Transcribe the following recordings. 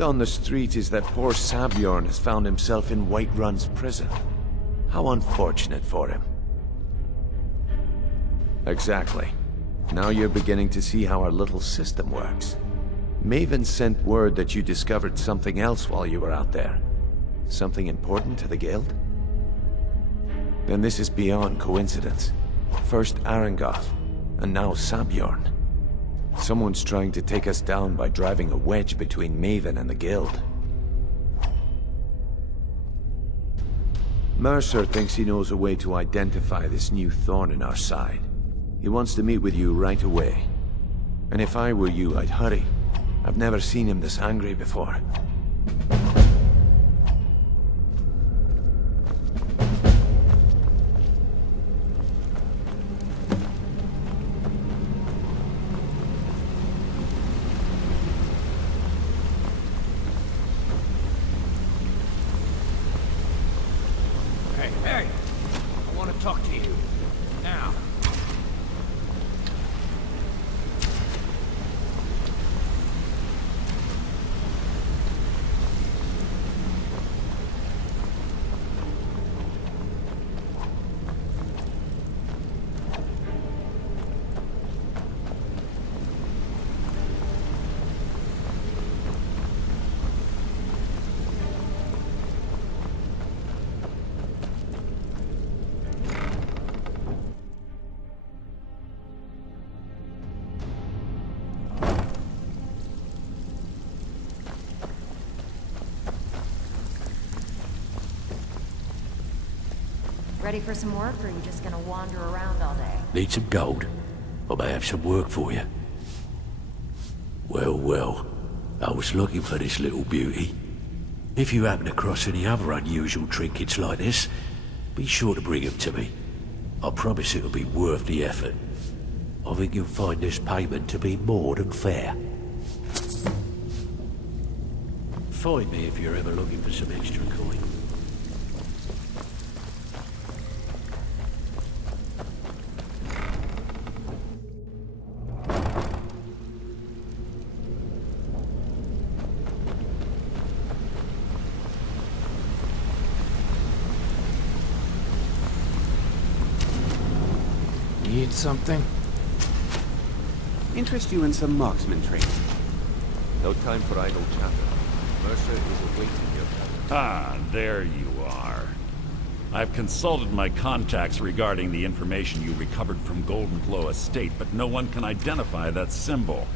On the street is that poor Sabjorn has found himself in Whiterun's prison. How unfortunate for him. Exactly. Now you're beginning to see how our little system works. Maven sent word that you discovered something else while you were out there. Something important to the guild? Then this is beyond coincidence. First Arangoth, and now Sabjorn. Someone's trying to take us down by driving a wedge between Maven and the guild. Mercer thinks he knows a way to identify this new thorn in our side. He wants to meet with you right away. And if I were you, I'd hurry. I've never seen him this angry before. Hey! I want to talk to you. Now. Ready for some work, or are you just gonna wander around all day? Need some gold? I may have some work for you. Well, I was looking for this little beauty. If you happen across any other unusual trinkets like this, be sure to bring them to me. I promise it'll be worth the effort. I think you'll find this payment to be more than fair. Find me if you're ever looking for some extra coin. Need something? Interest you in some marksman training? No time for idle chatter. Mercer is awaiting your coming. Ah, there you are. I've consulted my contacts regarding the information you recovered from Golden Glow Estate, but no one can identify that symbol.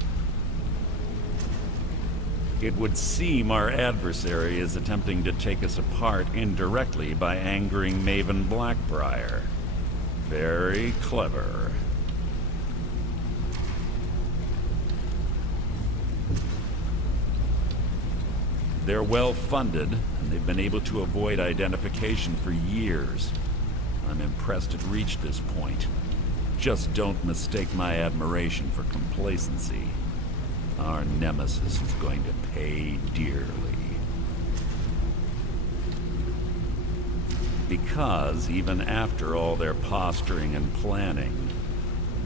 It would seem our adversary is attempting to take us apart indirectly by angering Maven Blackbriar. Very clever. They're well funded, and they've been able to avoid identification for years. I'm impressed it reached this point. Just don't mistake my admiration for complacency. Our nemesis is going to pay dearly. Because even after all their posturing and planning,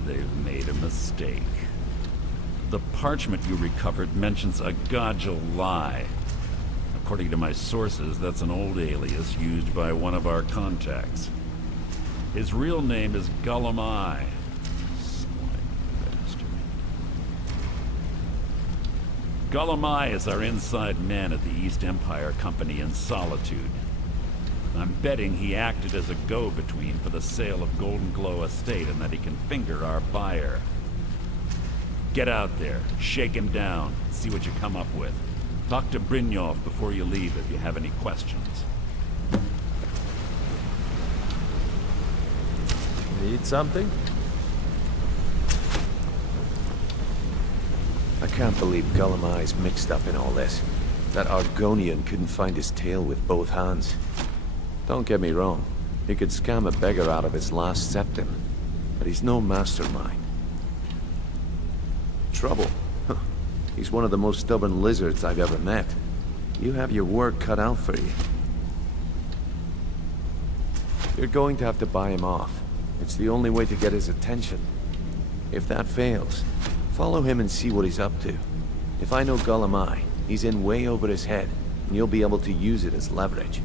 they've made a mistake. The parchment you recovered mentions a Godjal lie. According to my sources, that's an old alias used by one of our contacts. His real name is Gullum. Gullum is our inside man at the East Empire Company in Solitude. I'm betting he acted as a go-between for the sale of Golden Glow Estate and that he can finger our buyer. Get out there, shake him down, see what you come up with. Talk to Brynjolf before you leave if you have any questions. Need something? I can't believe Gullum mixed up in all this. That Argonian couldn't find his tail with both hands. Don't get me wrong, he could scam a beggar out of his last septim, but he's no mastermind. Trouble? Huh. He's one of the most stubborn lizards I've ever met. You have your work cut out for you. You're going to have to buy him off. It's the only way to get his attention. If that fails, follow him and see what he's up to. If I know Gullum, He's in way over his head, and you'll be able to use it as leverage.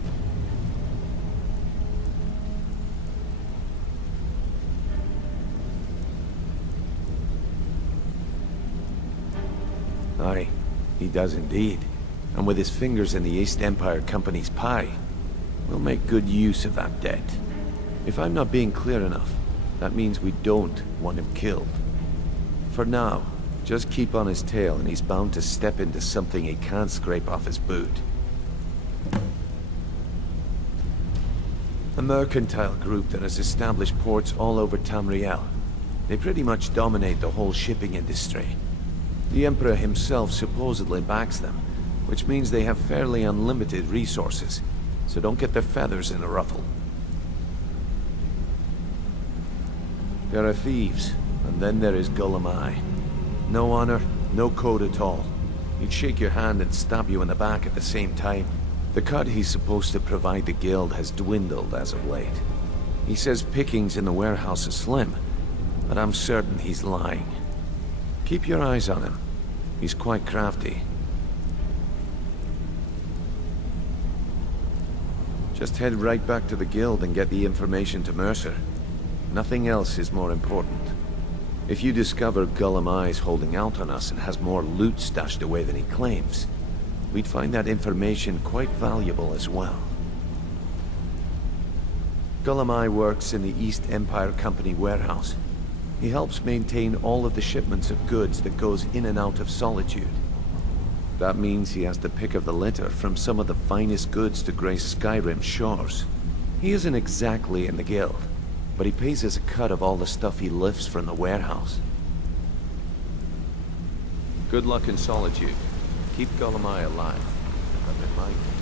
Aye, he does indeed. And with his fingers in the East Empire Company's pie, we'll make good use of that debt. If I'm not being clear enough, that means we don't want him killed. For now, just keep on his tail and he's bound to step into something he can't scrape off his boot. A mercantile group that has established ports all over Tamriel. They pretty much dominate the whole shipping industry. The Emperor himself supposedly backs them, which means they have fairly unlimited resources, so don't get their feathers in a ruffle. There are thieves, and then there is Gulamai. No honor, no code at all. He'd shake your hand and stab you in the back at the same time. The cut he's supposed to provide the guild has dwindled as of late. He says pickings in the warehouse are slim, but I'm certain he's lying. Keep your eyes on him. He's quite crafty. Just head right back to the guild and get the information to Mercer. Nothing else is more important. If you discover Gulamai's holding out on us and has more loot stashed away than he claims, we'd find that information quite valuable as well. Gulamai works in the East Empire Company warehouse. He helps maintain all of the shipments of goods that goes in and out of Solitude. That means he has the pick of the litter from some of the finest goods to grace Skyrim's shores. He isn't exactly in the guild, but he pays us a cut of all the stuff he lifts from the warehouse. Good luck in Solitude. Keep Gulamai alive. But remind him.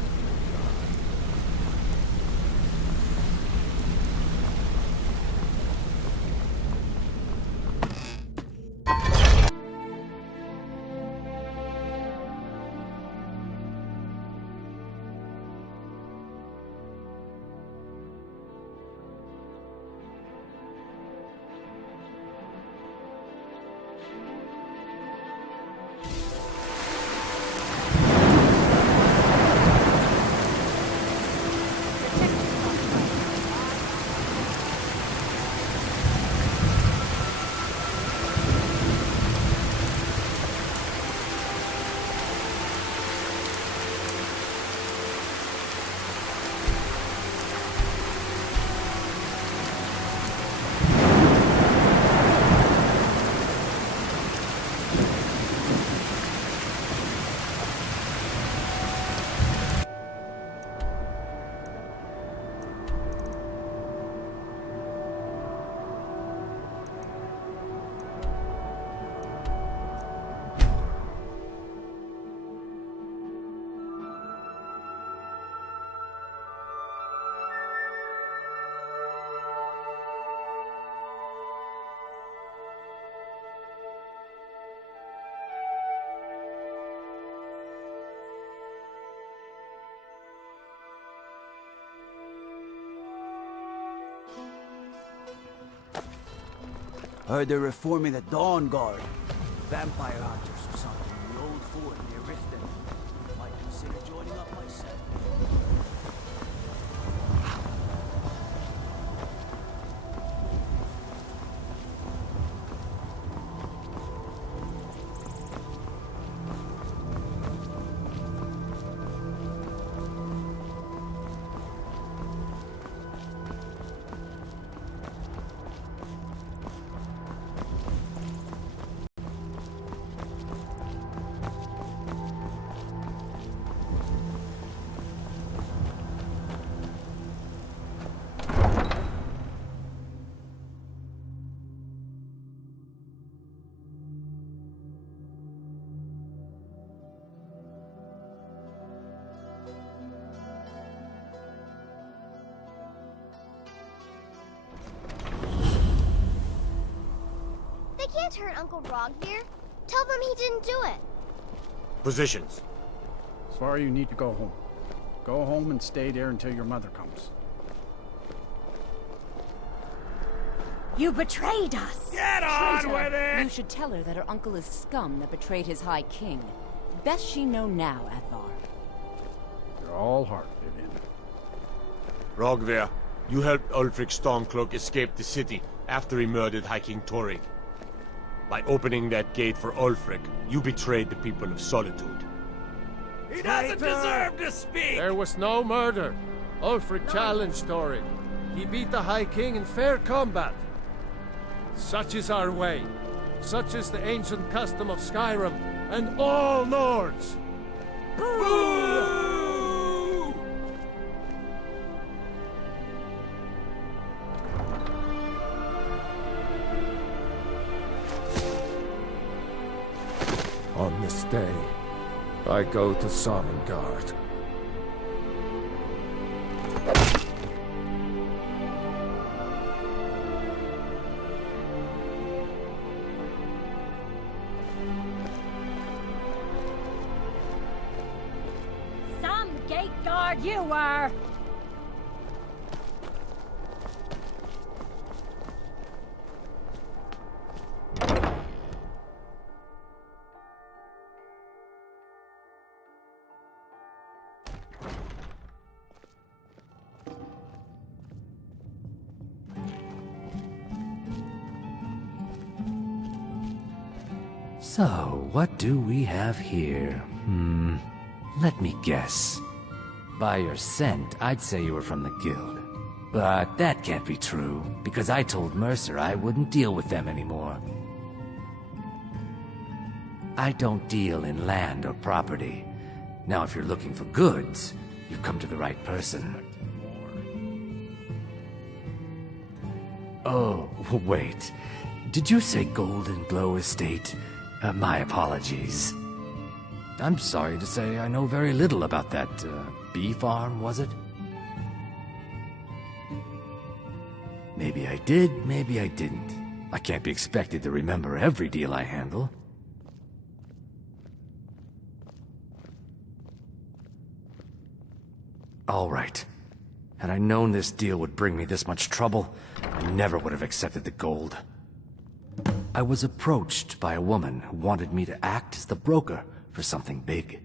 Heard they're reforming the Dawn Guard. Vampire hunters or something in the old fort near Riften. Might consider joining up myself. They can't hurt Uncle Rog here. Tell them he didn't do it. Positions. Sorry, you need to go home. Go home and stay there until your mother comes. You betrayed us! Get on with it! You should tell her that her uncle is scum that betrayed his High King. best she know now, Advar. You're all heart, Vivian. Rogver, you helped Ulfric Stormcloak escape the city after he murdered High King Torrig. By opening that gate for Ulfric, you betrayed the people of Solitude. He doesn't deserve to speak! There was no murder. Ulfric challenged Thorin. He beat the High King in fair combat. Such is our way. Such is the ancient custom of Skyrim and all Nords. Boo! On this day, I go to Sovngarde. Some gate guard you were! So, what do we have here? Let me guess. By your scent, I'd say you were from the guild. But that can't be true, because I told Mercer I wouldn't deal with them anymore. I don't deal in land or property. Now, if you're looking for goods, you've come to the right person. Oh, wait. Did you say Golden Glow Estate? My apologies. I'm sorry to say I know very little about that, bee farm, was it? Maybe I did, maybe I didn't. I can't be expected to remember every deal I handle. All right. Had I known this deal would bring me this much trouble, I never would have accepted the gold. I was approached by a woman who wanted me to act as the broker for something big.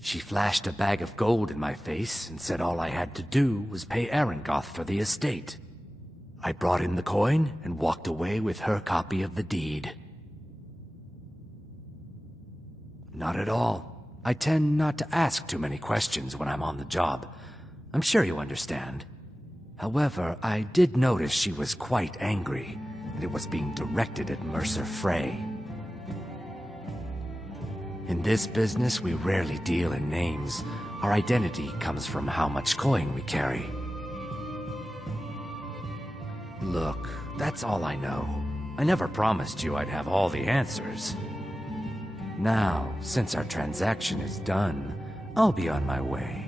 She flashed a bag of gold in my face and said all I had to do was pay Arengoth for the estate. I brought in the coin and walked away with her copy of the deed. Not at all. I tend not to ask too many questions when I'm on the job. I'm sure you understand. However, I did notice she was quite angry, and it was being directed at Mercer Frey. In this business, we rarely deal in names. Our identity comes from how much coin we carry. Look, that's all I know. I never promised you I'd have all the answers. Now, since our transaction is done, I'll be on my way.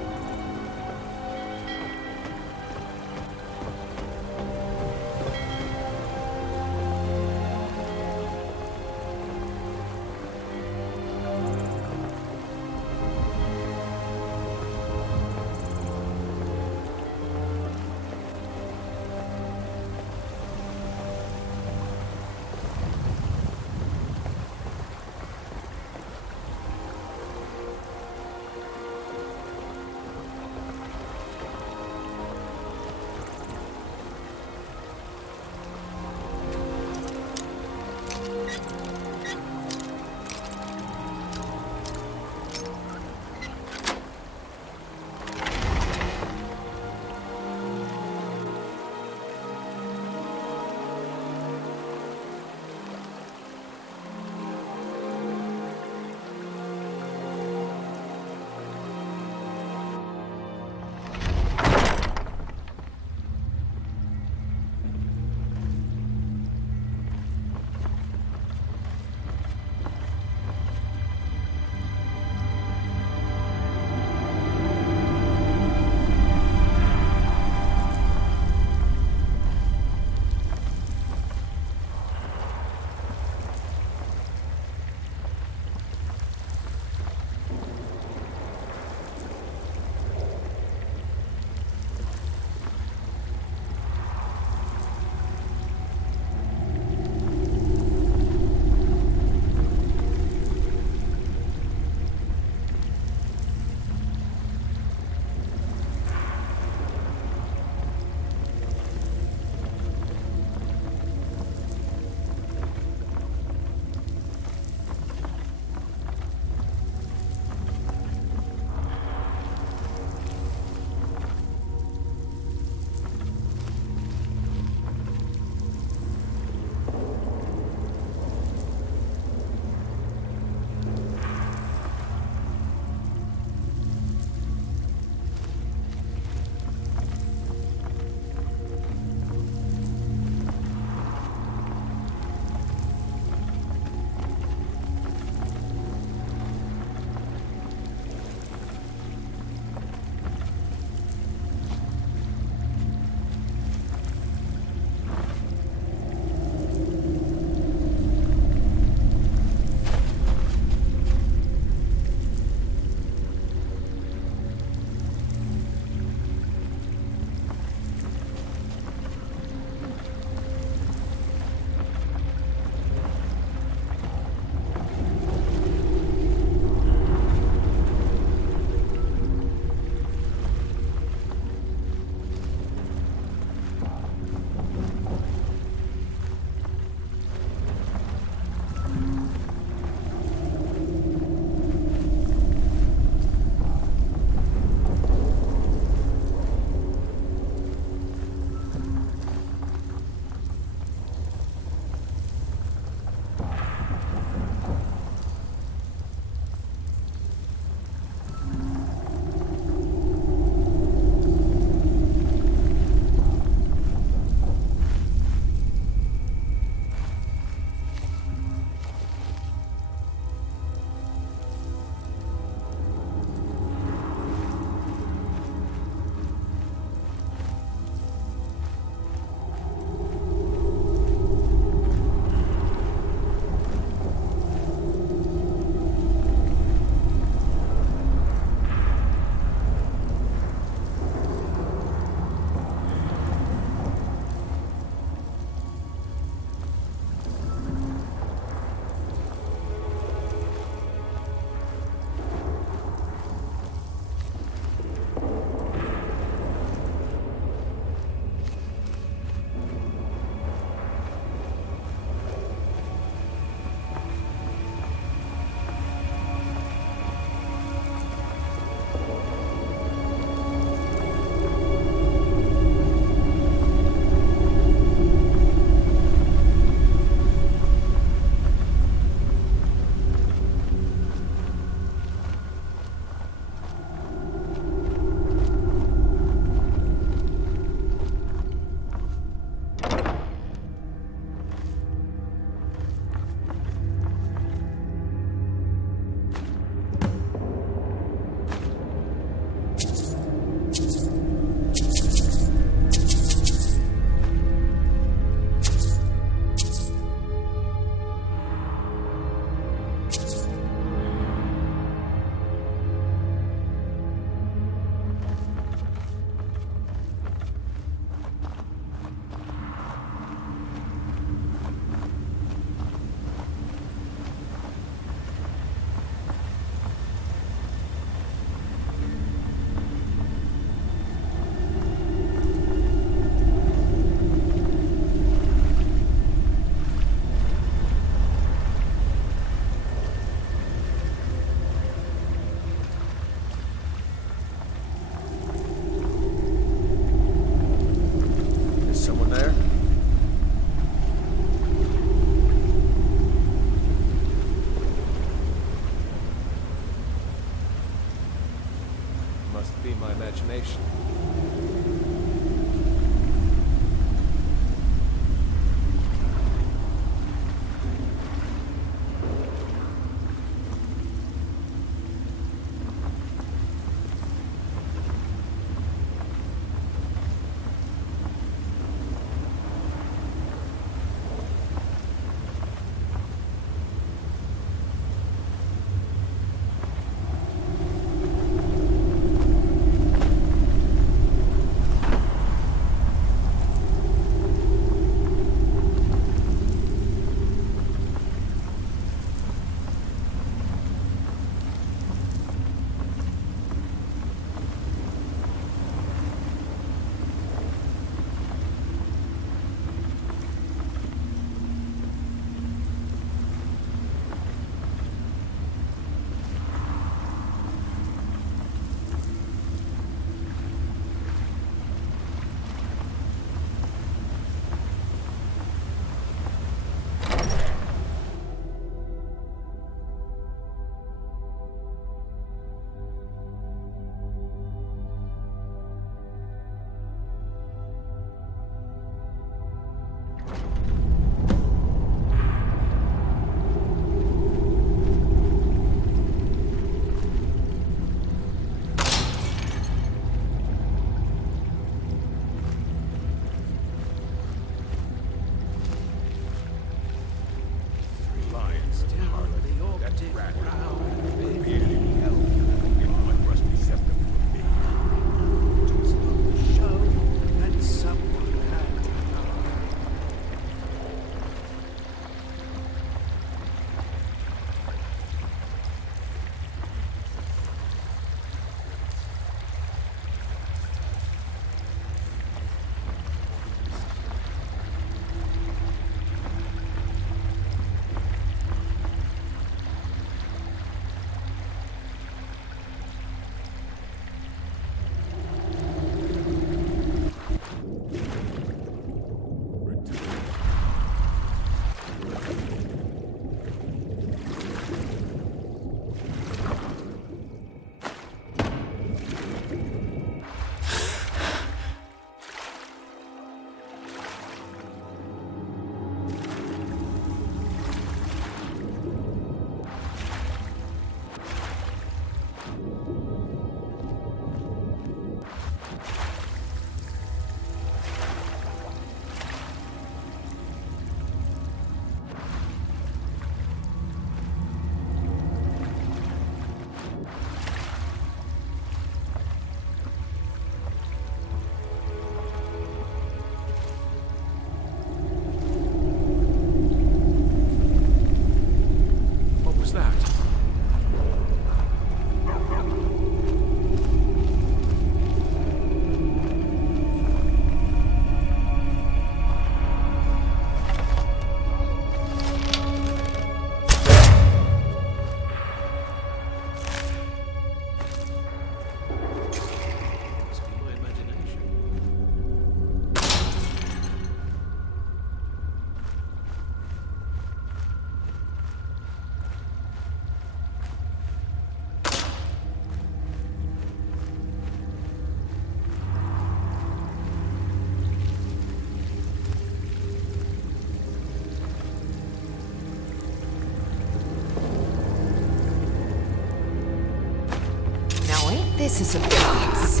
This is a farce.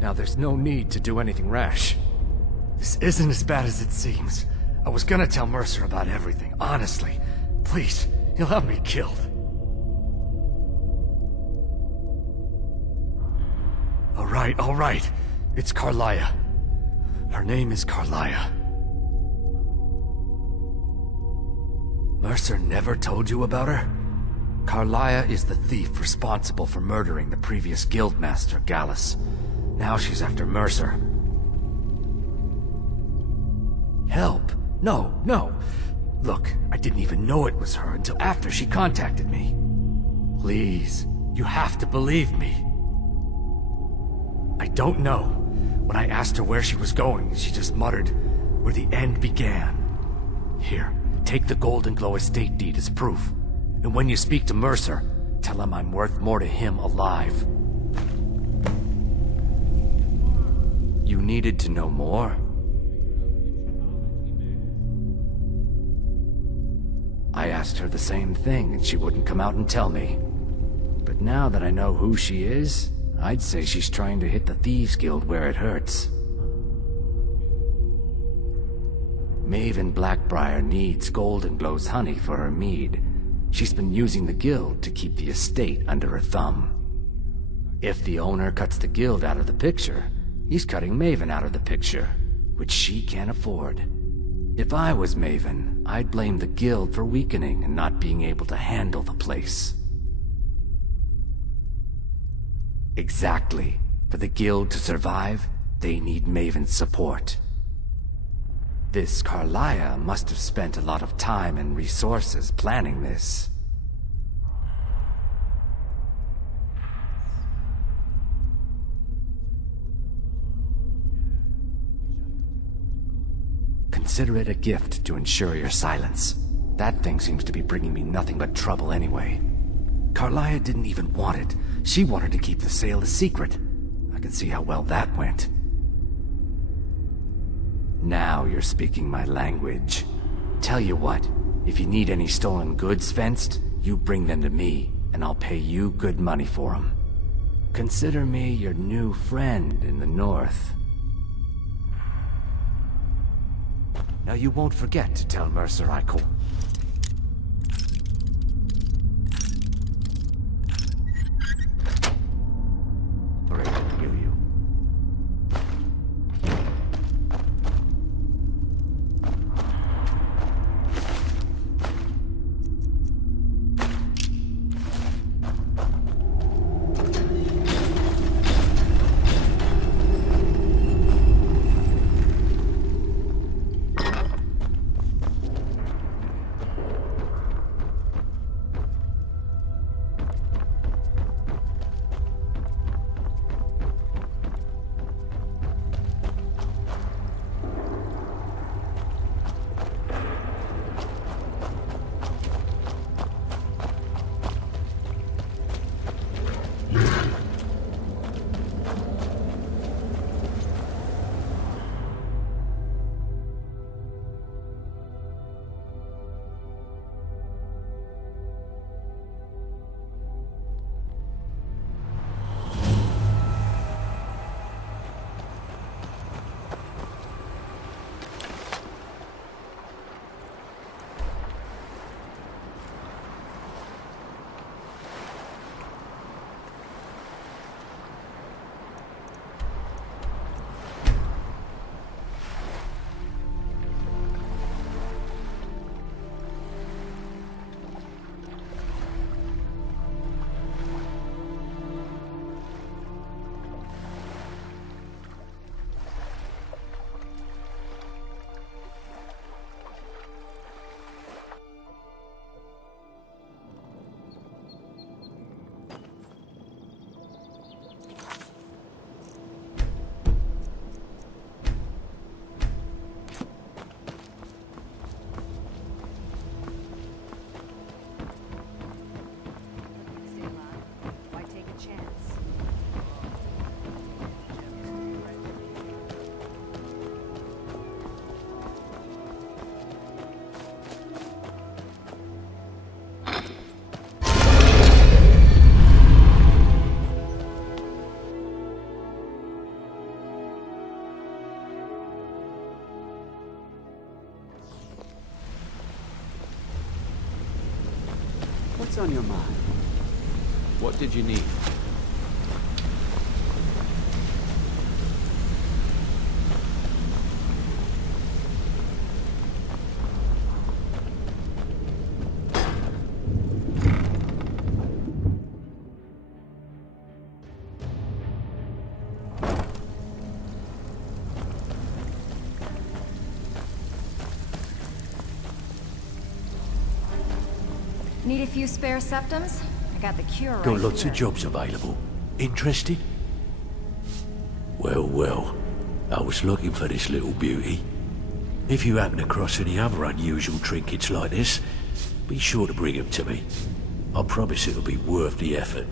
Now there's no need to do anything rash. This isn't as bad as it seems. I was gonna tell Mercer about everything, honestly. Please, he'll have me killed. All right. It's Carlia. Her name is Carlia. Mercer never told you about her? Carlia is the thief responsible for murdering the previous guildmaster, Gallus. Now she's after Mercer. Help? No. Look, I didn't even know it was her until after she contacted me. Please, you have to believe me. I don't know. When I asked her where she was going, she just muttered, "Where the end began." Here, take the Golden Glow estate deed as proof. And when you speak to Mercer, tell him I'm worth more to him alive. You needed to know more? I asked her the same thing, and she wouldn't come out and tell me. But now that I know who she is, I'd say she's trying to hit the Thieves Guild where it hurts. Maven Blackbriar needs Golden Glow's honey for her mead. She's been using the guild to keep the estate under her thumb. If the owner cuts the guild out of the picture, he's cutting Maven out of the picture, which she can't afford. If I was Maven, I'd blame the guild for weakening and not being able to handle the place. Exactly. For the guild to survive, they need Maven's support. This Carlia must have spent a lot of time and resources planning this. Consider it a gift to ensure your silence. That thing seems to be bringing me nothing but trouble anyway. Carlia didn't even want it. She wanted to keep the sale a secret. I can see how well that went. Now you're speaking my language. Tell you what, if you need any stolen goods fenced, you bring them to me, and I'll pay you good money for them. Consider me your new friend in the north. Now you won't forget to tell Mercer I called. Or I can heal you. What did you need? Need a few spare septums? I got the cure right Got lots here. of jobs available. Interested? Well, well. I was looking for this little beauty. If you happen across any other unusual trinkets like this, be sure to bring them to me. I promise it'll be worth the effort.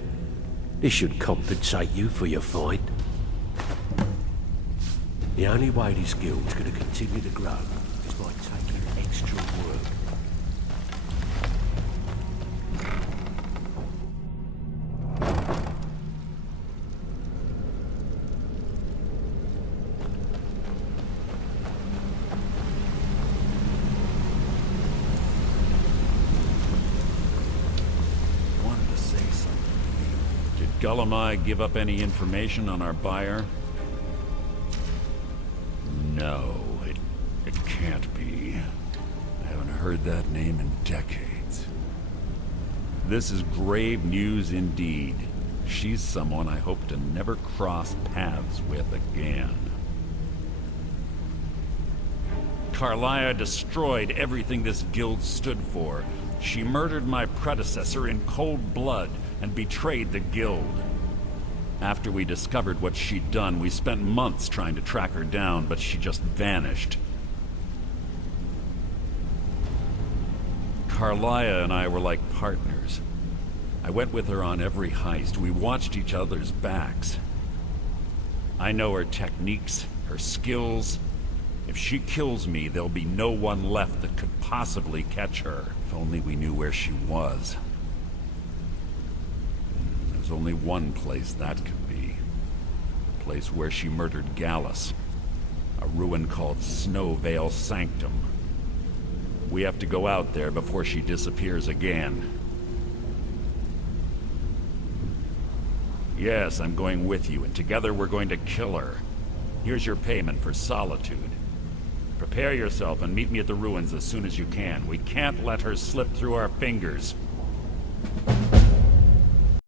This should compensate you for your find. The only way this guild's gonna continue to grow is by taking extra work. Gullumai give up any information on our buyer? No, it can't be. I haven't heard that name in decades. This is grave news indeed. She's someone I hope to never cross paths with again. Carlia destroyed everything this guild stood for. She murdered my predecessor in cold blood and betrayed the guild. After we discovered what she'd done, we spent months trying to track her down, but she just vanished. Carlia and I were like partners. I went with her on every heist. We watched each other's backs. I know her techniques, her skills. If she kills me, there'll be no one left that could possibly catch her. If only we knew where she was. There's only one place that could be. The place where she murdered Gallus. A ruin called Snowvale Sanctum. We have to go out there before she disappears again. Yes, I'm going with you, and together we're going to kill her. Here's your payment for solitude. Prepare yourself and meet me at the ruins as soon as you can. We can't let her slip through our fingers.